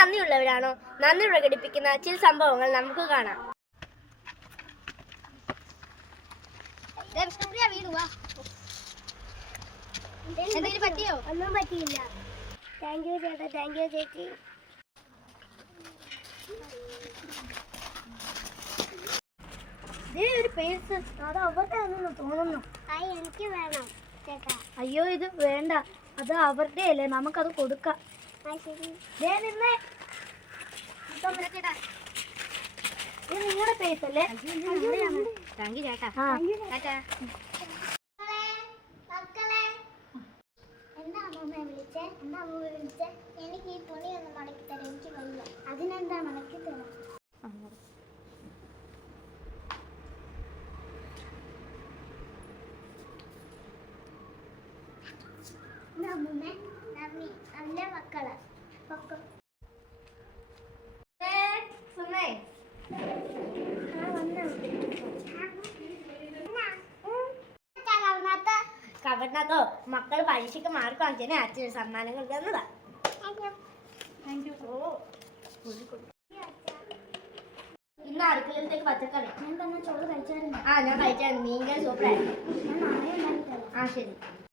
നന്ദിയുള്ളവരാണോ? നന്ദി പ്രകടിപ്പിക്കുന്ന ചില സംഭവങ്ങൾ നമുക്ക് കാണാം. എന്തെങ്കിലും പറ്റിയോ? ഒന്നും പറ്റിയില്ല. താങ്ക് യു ചേട്ടാ, താങ്ക് യു ചേച്ചി. ഒരു പേഴ്സ്, അത് അവരുടെ ആണെന്ന് തോന്നുന്നു. എനിക്ക് വേണം ചേട്ടാ. അയ്യോ, ഇത് വേണ്ട, അത് അവരുടെ അല്ലേ, നമുക്കത് കൊടുക്കാം. നിന്നേ, ഇത് നിങ്ങളുടെ പേഴ്സ് അല്ലേ? താങ്ക് യു ചേട്ടാ. എനിക്ക് ഈ തുണി ഒന്ന് മടക്കി തരാം, എനിക്ക് വയ്യ. അതിനെന്താ മടക്കി തരാം? നല്ല മക്കള് കവറിനകത്തോ മക്കൾ പരീക്ഷയ്ക്ക് മാർക്ക് വാങ്ങിച്ചതിന് അച്ഛന് സമ്മാനങ്ങൾ തന്നതാ. ഇന്ന് അടുക്കളയിലത്തേക്ക് പച്ചക്കറി. ഞാൻ ചോറ് കഴിച്ചായിരുന്നു. ഞാൻ കഴിച്ചായിരുന്നു. മീൻകറി സൂപ്പറായിരുന്നു. ശരി.